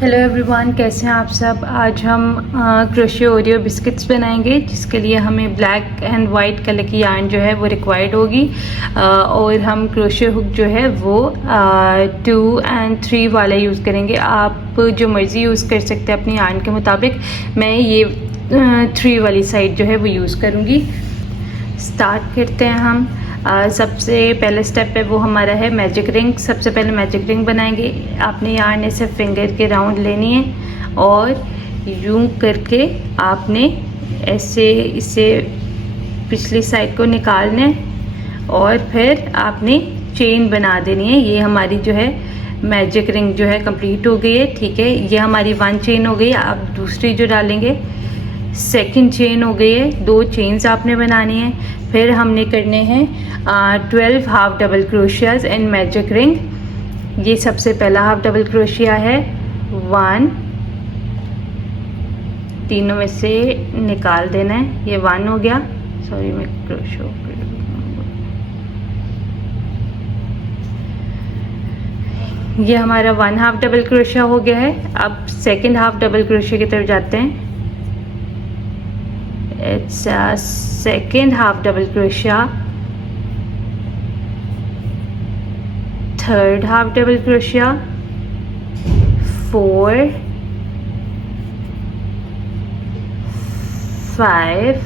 Hello everyone, कैसे हैं आप सब। आज हम क्रोशियो ओरियो बिस्किट्स बनाएंगे, जिसके लिए हमें ब्लैक एंड वाइट कलर की yarn जो है वो रिक्वायर्ड होगी। और हम क्रोशियो हुक जो है वो 2 और 3 वाला यूज़ करेंगे। आप जो मर्ज़ी यूज़ कर सकते हैं अपनी yarn के मुताबिक। मैं ये 3 वाली साइड जो है वो यूज़ करूँगी। स्टार्ट करते हैं हम। सबसे पहले स्टेप है वो हमारा है मैजिक रिंग। सबसे पहले मैजिक रिंग बनाएंगे। आपने यार्न ऐसे फिंगर के राउंड लेनी है और यूं करके आपने ऐसे इसे पिछली साइड को निकालना है और फिर आपने चेन बना देनी है। ये हमारी जो है मैजिक रिंग जो है कंप्लीट हो गई है। ठीक है, ये हमारी 1 चेन हो गई। आप दूसरी जो डालेंगे सेकंड चेन हो गई है। 2 चेन्स आपने बनानी है। फिर हमने करने हैं 12 half double crochets in magic ring. ये सबसे पहला हाफ डबल क्रोशिया है। 1, तीनों में से निकाल देना है। ये 1 हो गया। सॉरी, मैं क्रोशियो ये हमारा 1 हाफ डबल क्रोशिया हो गया है। अब सेकंड हाफ डबल क्रोशिया की तरफ जाते हैं। It's a second half double crochet, third half double crochet, 4, 5,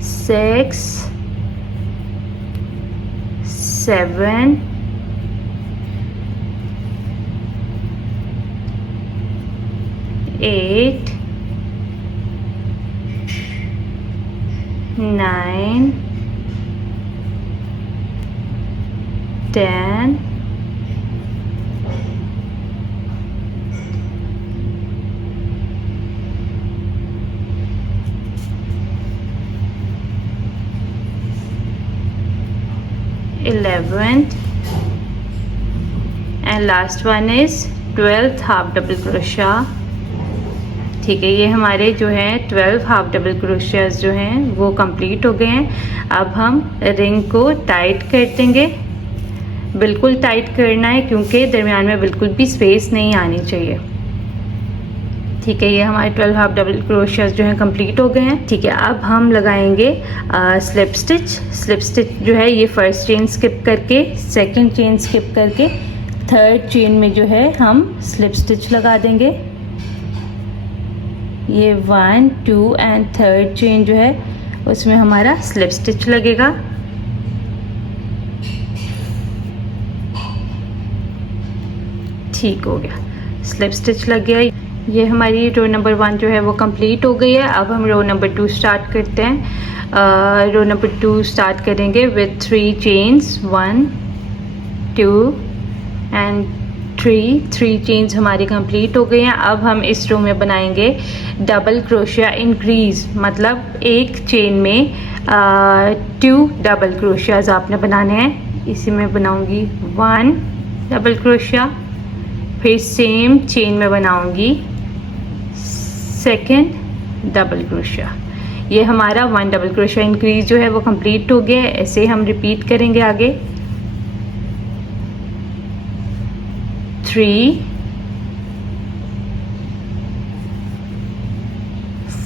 6, 7, 8, 9, 10, 11th, and last one is 12th half double crochet। ठीक है, ये हमारे जो है 12 हाफ डबल क्रोशियाज जो हैं वो कंप्लीट हो गए हैं। अब हम रिंग को टाइट कर देंगे। बिल्कुल टाइट करना है क्योंकि दरमियान में बिल्कुल भी स्पेस नहीं आनी चाहिए। ठीक है, ये हमारे 12 हाफ डबल क्रोशियाज जो हैं कंप्लीट हो गए हैं। ठीक है, अब हम लगाएंगे स्लिप स्टिच। स्लिप स्टिच जो है ये फर्स्ट चेन स्किप करके, सेकंड चेन स्किप करके, थर्ड चेन में जो है हम स्लिप स्टिच लगा देंगे। ये 1, 2 एंड थर्ड चेन जो है उसमें हमारा स्लिप स्टिच लगेगा। ठीक हो गया, स्लिप स्टिच लग गया। ये हमारी रो नंबर 1 जो है वो कंप्लीट हो गई है। अब हम रो नंबर 2 स्टार्ट करते हैं। रो नंबर 2 स्टार्ट करेंगे विथ 3 चेन्स, 1, 2 एंड 3 चेन्स हमारी कंप्लीट हो गई हैं। अब हम इस रो में बनाएंगे डबल क्रोशिया इंक्रीज, मतलब एक चेन में 2 डबल क्रोशियाज आपने बनाने हैं। इसी में बनाऊंगी 1 डबल क्रोशिया, फिर सेम चेन में बनाऊंगी सेकंड डबल क्रोशिया। ये हमारा 1 डबल क्रोशिया इंक्रीज जो है वो कंप्लीट हो गया है। ऐसे हम रिपीट करेंगे आगे। 3,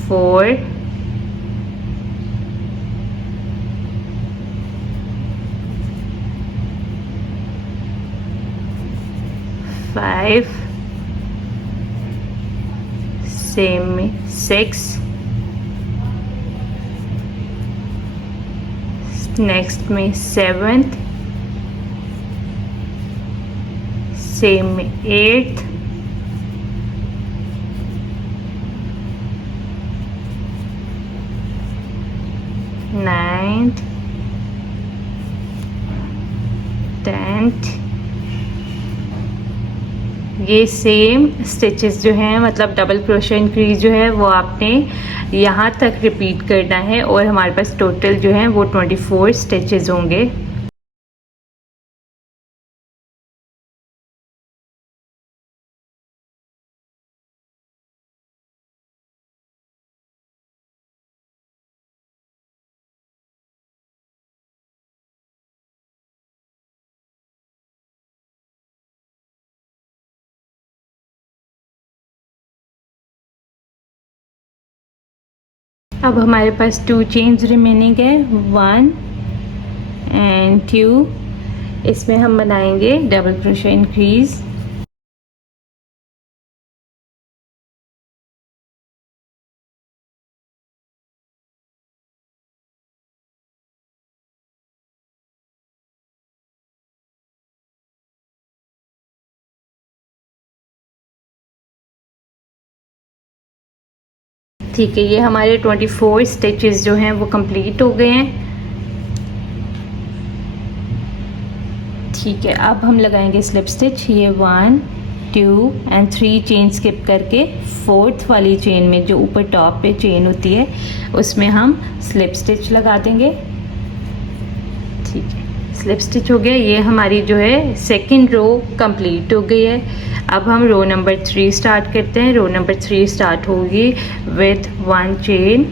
4, 5, सेम में 6, नेक्स्ट में 7th, सेम में 8th, 9th, 10th। ये सेम स्टिचेस जो हैं, मतलब डबल क्रोशिया इंक्रीज जो है वो आपने यहाँ तक रिपीट करना है और हमारे पास टोटल जो है वो 24 स्टिचेस होंगे। अब हमारे पास 2 चेन्स रिमेनिंग है, 1 एंड 2। इसमें हम बनाएंगे डबल क्रोशे इंक्रीज। ठीक है, ये हमारे 24 स्टिचेस जो हैं वो कंप्लीट हो गए हैं। ठीक है, अब हम लगाएंगे स्लिप स्टिच। ये 1 2 एंड 3 चेन स्किप करके 4th वाली चेन में जो ऊपर टॉप पे चेन होती है उसमें हम स्लिप स्टिच लगा देंगे। ठीक है, स्लिप स्टिच हो गया। ये हमारी जो है सेकंड रो कंप्लीट हो गई है। अब हम रो नंबर 3 स्टार्ट करते हैं। रो नंबर 3 स्टार्ट होगी विद 1 चेन।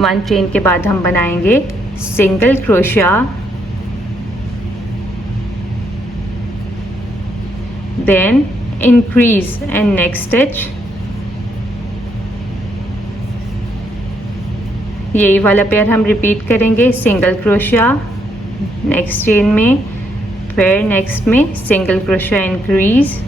1 चेन के बाद हम बनाएंगे single crochet, then increase and next stitch. यही वाला पेयर हम रिपीट करेंगे, सिंगल क्रोशिया नेक्स्ट चेन में, फिर नेक्स्ट में सिंगल क्रोशिया इंक्रीज।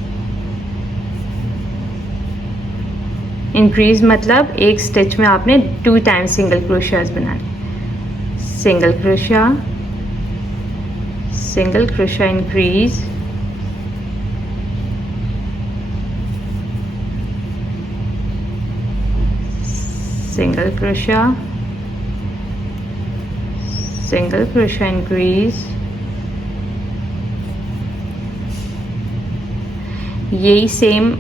इंक्रीज मतलब एक स्टिच में आपने 2 टाइम्स सिंगल क्रोशियाज बनाने। Single crochet, single crochet increase, single crochet, single crochet increase. यही सेम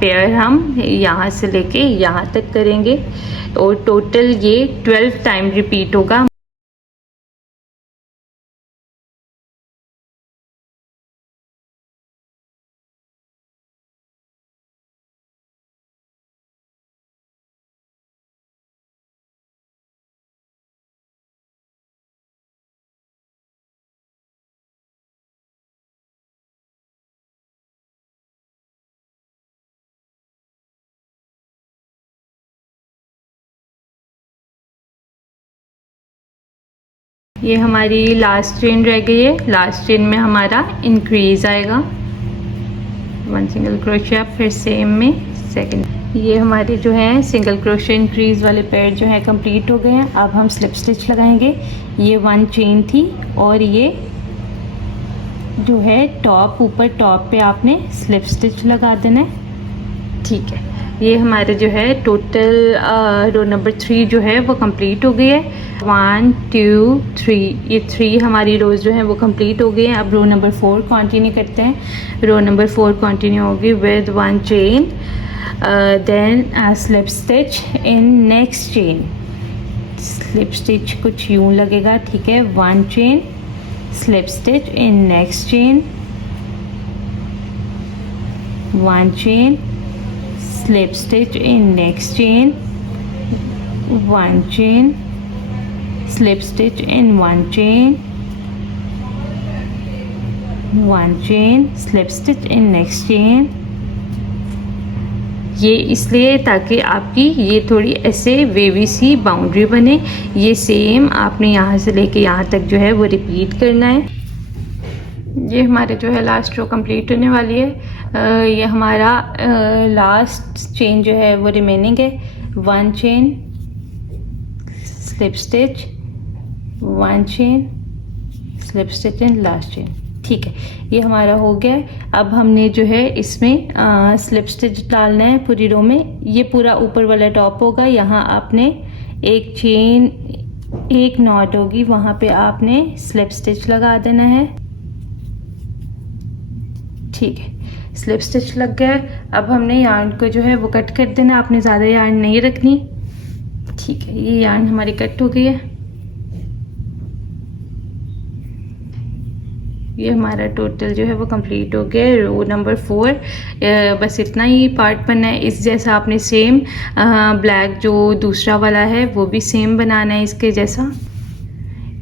पेयर हम यहाँ से लेके यहाँ तक करेंगे और टोटल ये 12 टाइम रिपीट होगा। ये हमारी लास्ट चेन रह गई है। लास्ट चेन में हमारा इंक्रीज आएगा, 1 सिंगल क्रोशिया, फिर सेम में सेकंड। ये हमारे जो है सिंगल क्रोशिया इंक्रीज वाले पेयर जो है कंप्लीट हो गए हैं। अब हम स्लिप स्टिच लगाएंगे। ये 1 चेन थी और ये जो है टॉप, ऊपर टॉप पे आपने स्लिप स्टिच लगा देना है। ठीक है, ये हमारे जो है टोटल रो नंबर 3 जो है वो कंप्लीट हो गई है। 1 2 3, ये 3 हमारी रोज जो है वो कंप्लीट हो गई हैं। अब रो नंबर 4 कंटिन्यू करते हैं। रो नंबर 4 कंटिन्यू होगी with 1 chain, then slip stitch in next chain. Slip stitch कुछ यूँ लगेगा, ठीक है। 1 chain, slip stitch in next chain, 1 chain, slip stitch in next chain, 1 chain, slip stitch in 1 chain, 1 chain, slip stitch in next chain। ये इसलिए ताकि आपकी ये थोड़ी ऐसे वेवी सी बाउंड्री बने। ये सेम आपने यहाँ से लेके यहाँ तक जो है वो रिपीट करना है। ये हमारे जो है लास्ट रो कंप्लीट होने वाली है। ये हमारा लास्ट चेन जो है वो रिमेनिंग है। 1 chain, slip stitch, 1 chain, slip stitch in last chain. ठीक है, ये हमारा हो गया है। अब हमने जो है इसमें स्लिप स्टिच डालना है पूरी रो में। ये पूरा ऊपर वाला टॉप होगा, यहाँ आपने एक चेन, एक नॉट होगी, वहाँ पे आपने स्लिप स्टिच लगा देना है। ठीक है, स्लिप स्टिच लग गया है। अब हमने यार्न को जो है वो कट कर देना। आपने ज़्यादा यार्न नहीं रखनी। ठीक है, ये यार्न हमारी कट हो गई है। ये हमारा टोटल जो है वो कंप्लीट हो गया है। रो नंबर 4 बस इतना ही पार्ट बनना है। इस जैसा आपने सेम ब्लैक जो दूसरा वाला है वो भी सेम बनाना है इसके जैसा।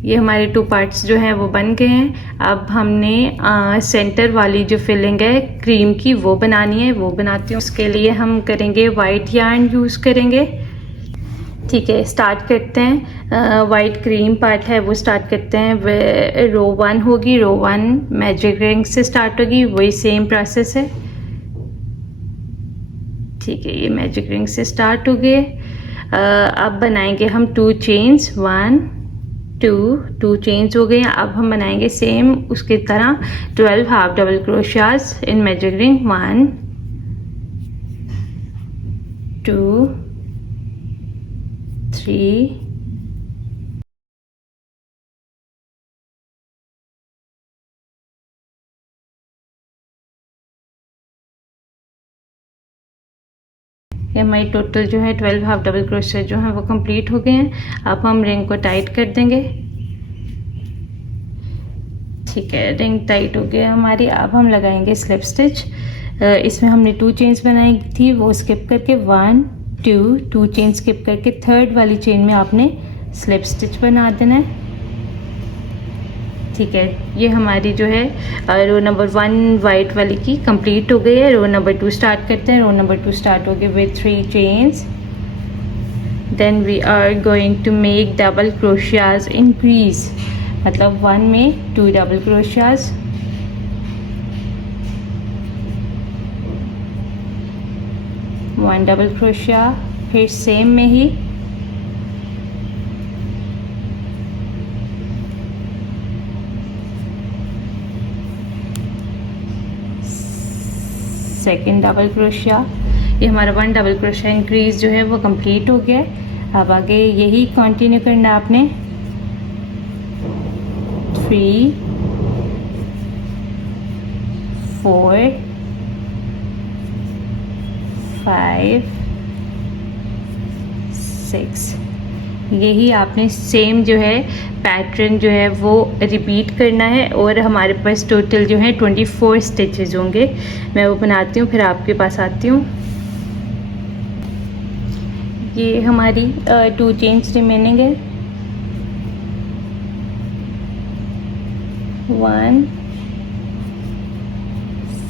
ये हमारे 2 पार्ट्स जो हैं वो बन गए हैं। अब हमने सेंटर वाली जो फिलिंग है क्रीम की वो बनानी है, वो बनाती हूँ। उसके लिए हम करेंगे वाइट यार्न यूज़ करेंगे। ठीक है, स्टार्ट करते हैं। वाइट क्रीम पार्ट है वो स्टार्ट करते हैं। रो 1 होगी, रो 1 मैजिक रिंग से स्टार्ट होगी, वही सेम प्रोसेस है। ठीक है, ये मैजिक रिंग से स्टार्ट हो गए। अब बनाएंगे हम 2 चेन्स, 1 2 चेन्स हो गए। अब हम बनाएंगे सेम उसकी तरह 12 half double crochets in magic ring, 1 2 3 ये हमारी टोटल जो है 12 हाफ डबल क्रोशिया जो है वो कंप्लीट हो गए हैं। अब हम रिंग को टाइट कर देंगे। ठीक है, रिंग टाइट हो गया हमारी। अब हम लगाएंगे स्लिप स्टिच। इसमें हमने 2 चेन्स बनाई थी वो स्किप करके 1 2 चेन स्किप करके थर्ड वाली चेन में आपने स्लिप स्टिच बना देना है। ठीक है, ये हमारी जो है रो नंबर 1 वाइट वाली की कंप्लीट हो गई है। रो नंबर 2 स्टार्ट करते हैं। रो नंबर 2 स्टार्ट हो गई with 3 chains. Then we are going to make double crochets increase, मतलब 1 में 2 double crochets, one double crochet, फिर सेम में ही सेकेंड डबल क्रोशिया। ये हमारा 1 डबल क्रोशिया इंक्रीज जो है वो कंप्लीट हो गया है। अब आगे यही कंटिन्यू करना आपने। 3 4 5 6, यही आपने सेम जो है पैटर्न जो है वो रिपीट करना है। और हमारे पास टोटल जो है 24 स्टिचेस होंगे। मैं वो बनाती हूँ फिर आपके पास आती हूँ। ये हमारी 2 चेन्स रिमेनिंग है, 1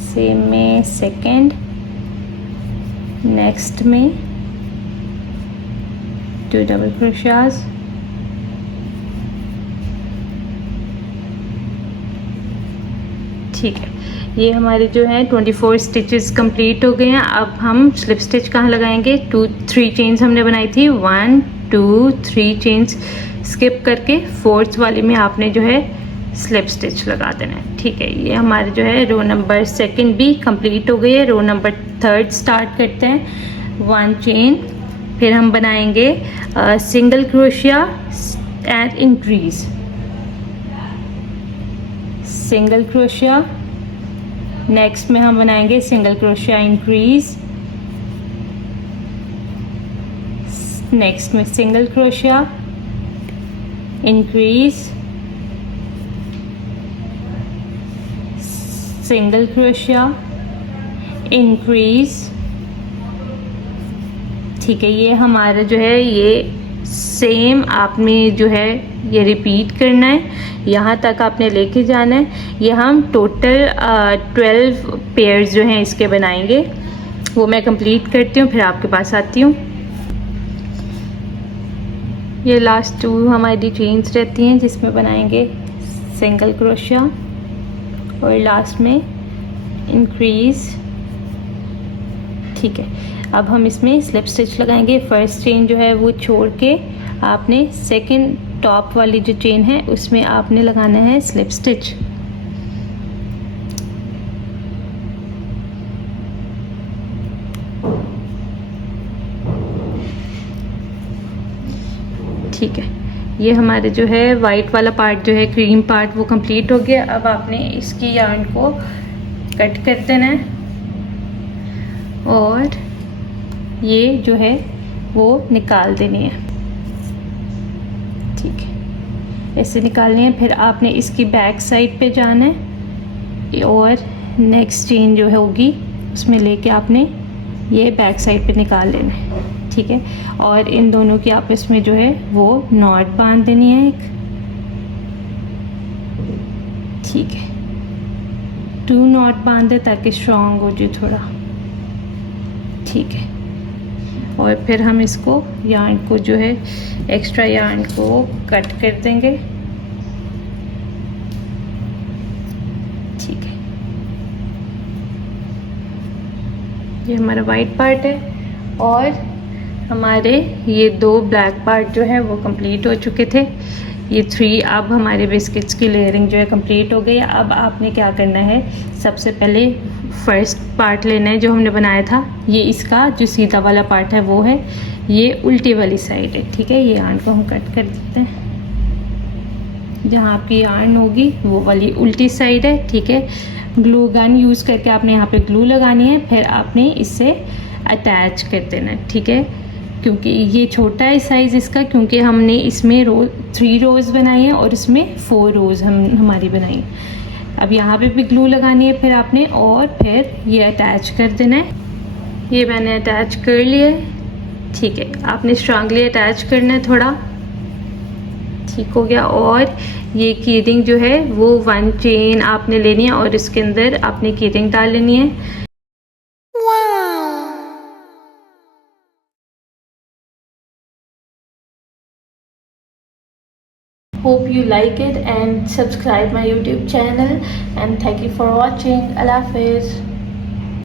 सेम में सेकेंड, नेक्स्ट में 2 डबल क्रोशियाज, ठीक है। ये हमारे जो है 24 स्टिचेस कंप्लीट हो गए हैं। अब हम स्लिप स्टिच कहाँ लगाएंगे? 3 चेन्स हमने बनाई थी, 1 2 3 चेन्स स्किप करके फोर्थ वाली में आपने जो है स्लिप स्टिच लगा देना है। ठीक है, ये हमारे जो है रो नंबर 2 भी कंप्लीट हो गई है। रो नंबर 3 स्टार्ट करते हैं, 1 चेन, फिर हम बनाएंगे single crochet and increase, single crochet, next में हम बनाएंगे सिंगल क्रोशिया इंक्रीज, नेक्स्ट में single crochet increase, single crochet increase. ठीक है, ये हमारा जो है ये सेम आपने जो है ये रिपीट करना है, यहाँ तक आपने लेके जाना है। ये हम टोटल 12 पेयर्स जो हैं इसके बनाएंगे, वो मैं कंप्लीट करती हूँ फिर आपके पास आती हूँ। ये लास्ट 2 हमारी चेन्स रहती हैं जिसमें बनाएंगे सिंगल क्रोशिया और लास्ट में इंक्रीज। ठीक है, अब हम इसमें स्लिप स्टिच लगाएंगे। फर्स्ट चेन जो है वो छोड़ के आपने सेकंड टॉप वाली जो चेन है उसमें आपने लगाना है स्लिप स्टिच। ठीक है, ये हमारे जो है वाइट वाला पार्ट जो है क्रीम पार्ट वो कंप्लीट हो गया। अब आपने इसकी यार्न को कट कर देना है और ये जो है वो निकाल देनी है। ठीक है, ऐसे निकालनी है। फिर आपने इसकी बैक साइड पे जाना है और नेक्स्ट चेन जो है होगी उसमें लेके आपने ये बैक साइड पे निकाल लेना है। ठीक है, और इन दोनों की आपस में जो है वो नॉट बांध देनी है एक। ठीक है, 2 नॉट बांध दे ताकि स्ट्रॉन्ग हो जाए थोड़ा। ठीक है, और फिर हम इसको यार्न को जो है एक्स्ट्रा यार्न को कट कर देंगे। ठीक है, ये हमारा वाइट पार्ट है और हमारे ये 2 ब्लैक पार्ट जो है वो कंप्लीट हो चुके थे। ये 3 अब हमारे बिस्किट्स की लेयरिंग जो है कंप्लीट हो गई। अब आपने क्या करना है, सबसे पहले फर्स्ट पार्ट लेना है जो हमने बनाया था। ये इसका जो सीधा वाला पार्ट है वो है, ये उल्टी वाली साइड है। ठीक है, ये यार्न को हम कट कर देते हैं। जहाँ आपकी यार्न होगी वो वाली उल्टी साइड है। ठीक है, ग्लू गन यूज़ करके आपने यहाँ पे ग्लू लगानी है, फिर आपने इससे अटैच कर देना है। ठीक है, क्योंकि ये छोटा है साइज़ इसका, क्योंकि हमने इसमें 3 रोज़ बनाई है और इसमें 4 रोज़ हमारी बनाई। अब यहाँ पे भी ग्लू लगानी है फिर आपने, और फिर ये अटैच कर देना है। ये मैंने अटैच कर लिया है। ठीक है, आपने स्ट्रांगली अटैच करना है थोड़ा। ठीक हो गया। और ये की रिंग जो है वो 1 चेन आपने लेनी है और इसके अंदर आपने की रिंग डाल लेनी है। Hope you like it and subscribe my YouTube channel and thank you for watching. Allah Hafiz.